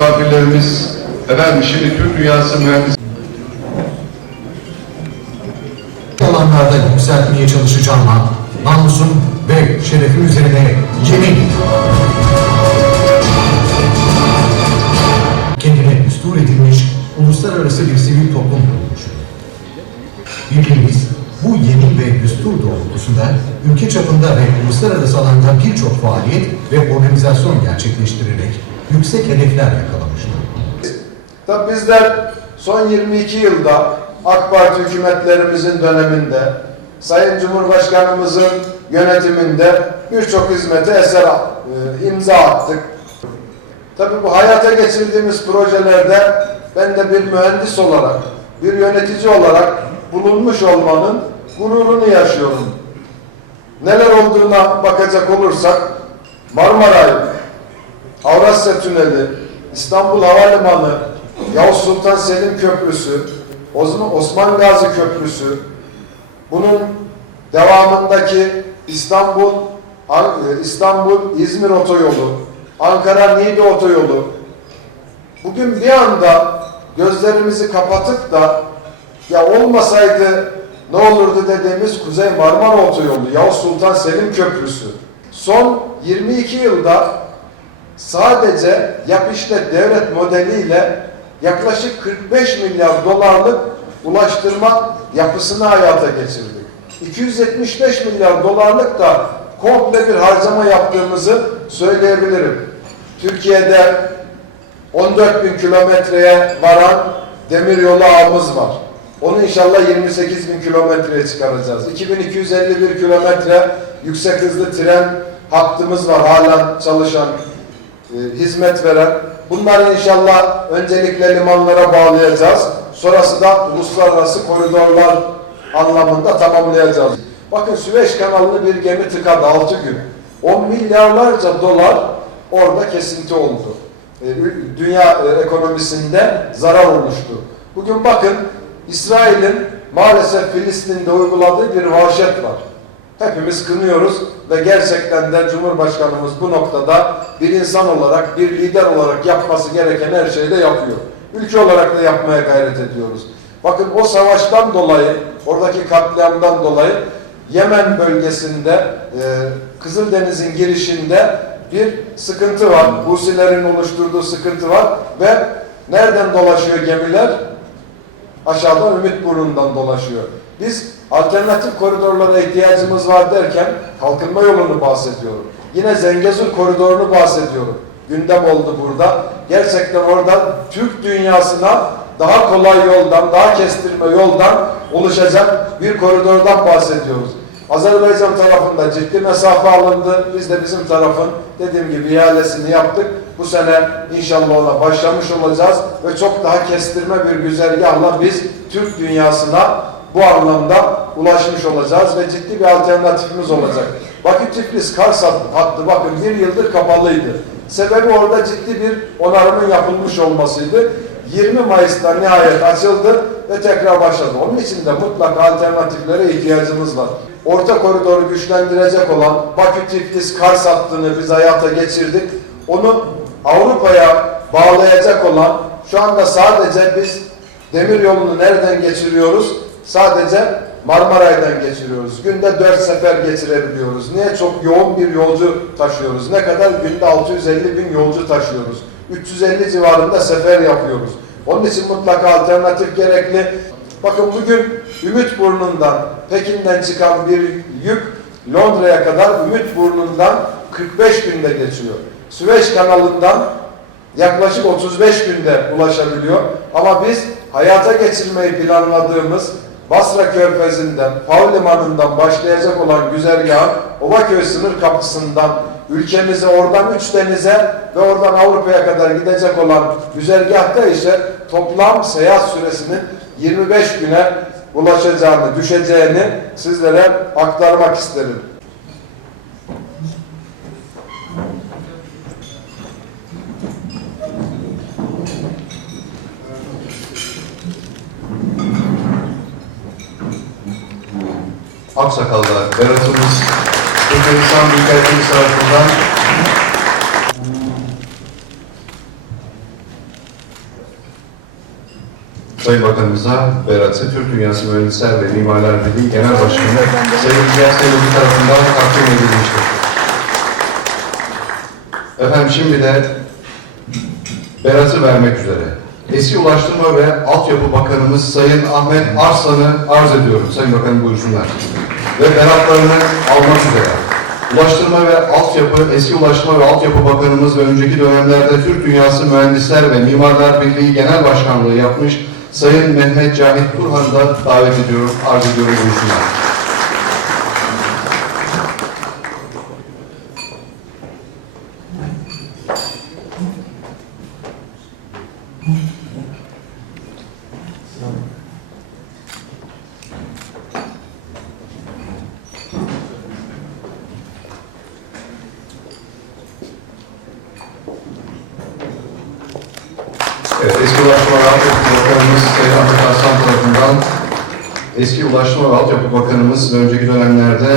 Misafirlerimiz, efendim şimdi Türk Dünyası Mühendis alanlarda yükseltmeye çalışacağıma namusum ve şerefim üzerine yemin Kendine düstur edilmiş uluslararası bir sivil toplum kurulmuştur. Birliğimiz bu yemin ve düstur doğrultusunda ülke çapında ve uluslararası alanda birçok faaliyet ve organizasyon gerçekleştirerek yüksek hedefler yakalamıştır. Tabi bizler son 22 yılda AK Parti hükümetlerimizin döneminde Sayın Cumhurbaşkanımızın yönetiminde birçok hizmete eser e, imza attık. Tabi bu hayata geçirdiğimiz projelerde ben de bir mühendis olarak, bir yönetici olarak bulunmuş olmanın gururunu yaşıyorum. Neler olduğuna bakacak olursak Marmaray, Avrasya Tüneli, İstanbul Havalimanı, Yavuz Sultan Selim Köprüsü, Osman Gazi Köprüsü, bunun devamındaki İstanbul An- İstanbul İzmir otoyolu, Ankara Niğde otoyolu. Bugün bir anda gözlerimizi kapatıp da ya olmasaydı ne olurdu dediğimiz Kuzey Marmara Otoyolu, Yavuz Sultan Selim Köprüsü. Son 22 yılda sadece yap işlet devlet modeliyle yaklaşık 45 milyar dolarlık ulaştırma yapısını hayata geçirdik. 275 milyar dolarlık da komple bir harcama yaptığımızı söyleyebilirim. Türkiye'de 14 bin kilometreye varan demir yolu ağımız var. Onu inşallah 28 bin kilometreye çıkaracağız. 2251 kilometre yüksek hızlı tren hattımız var halen çalışan, e, hizmet veren. Bunları inşallah öncelikle limanlara bağlayacağız. Sonrası da uluslararası koridorlar anlamında tamamlayacağız. Bakın Süveyş kanalını bir gemi tıkadı 6 gün. 10 milyarlarca dolar orada kesinti oldu. E, Dünya e, ekonomisinde zarar olmuştu. Bugün bakın İsrail'in maalesef Filistin'de uyguladığı bir vahşet var. Hepimiz kınıyoruz ve gerçekten de Cumhurbaşkanımız bu noktada bir insan olarak, bir lider olarak yapması gereken her şeyi de yapıyor. Ülke olarak da yapmaya gayret ediyoruz. Bakın o savaştan dolayı, oradaki katliamdan dolayı Yemen bölgesinde, e, Kızıldeniz'in girişinde bir sıkıntı var. Husilerin oluşturduğu sıkıntı var ve nereden dolaşıyor gemiler? Aşağıdan Ümitburnu'ndan dolaşıyor. Biz alternatif koridorlara ihtiyacımız var derken kalkınma yolunu bahsediyorum. Yine Zengezur koridorunu bahsediyorum. Gündem oldu burada. Gerçekten oradan Türk dünyasına daha kolay yoldan, daha kestirme yoldan oluşacak bir koridordan bahsediyoruz. Azerbaycan tarafında ciddi mesafe alındı. Biz de bizim tarafın dediğim gibi ihalesini yaptık. Bu sene inşallah ona başlamış olacağız ve çok daha kestirme bir güzergahla biz Türk dünyasına bu anlamda ulaşmış olacağız ve ciddi bir alternatifimiz olacak. Bakü Tiflis Kars hattı bakın bir yıldır kapalıydı. Sebebi orada ciddi bir onarımın yapılmış olmasıydı. 20 Mayıs'ta nihayet açıldı ve tekrar başladı. Onun için de mutlaka alternatiflere ihtiyacımız var. Orta koridoru güçlendirecek olan Bakü Tiflis Kars hattını biz hayata geçirdik. Onu Avrupa'ya bağlayacak olan şu anda sadece biz demir yolunu nereden geçiriyoruz? Sadece Marmaray'dan geçiriyoruz. Günde 4 sefer geçirebiliyoruz. Niye? Çok yoğun bir yolcu taşıyoruz. Ne kadar? Günde 650 bin yolcu taşıyoruz. 350 civarında sefer yapıyoruz. Onun için mutlaka alternatif gerekli. Bakın bugün Ümitburnu'ndan, Pekin'den çıkan bir yük Londra'ya kadar Ümitburnu'ndan 45 günde geçiyor. Süveyş kanalından yaklaşık 35 günde ulaşabiliyor. Ama biz hayata geçirmeyi planladığımız Basra Körfezi'nden, Pav Limanı'ndan başlayacak olan güzergahın Ovaköy sınır kapısından ülkemize oradan üç denize ve oradan Avrupa'ya kadar gidecek olan güzergahta ise toplam seyahat süresinin 25 güne ulaşacağını, düşeceğini sizlere aktarmak isterim. Aksakal'da Berat'ımız Türkmenistan Büyükelçiliği tarafından Sayın Bakanımıza Berat'ı Türk Dünyası Mühendisler ve Mimarlar Birliği Genel Başkanı Sayın Riyad Seyyidi tarafından takdim edilmiştir. Efendim şimdi de Berat'ı vermek üzere. Eski Ulaştırma ve Altyapı Bakanımız Sayın Ahmet Arslan'ı arz ediyorum. Sayın Bakanım buyursunlar. Ve beratlarını almak üzere. Ulaştırma ve Altyapı, Eski Ulaştırma ve Altyapı Bakanımız ve önceki dönemlerde Türk Dünyası Mühendisler ve Mimarlar Birliği Genel Başkanlığı yapmış Sayın Mehmet Cahit Turhan'ı da davet ediyorum, arz ediyorum buyursunlar. Evet, eski Ulaştırma ve Altyapı Bakanımız Sayın Ahmet Arslan tarafından eski Ulaştırma ve Altyapı Bakanımız ve önceki dönemlerde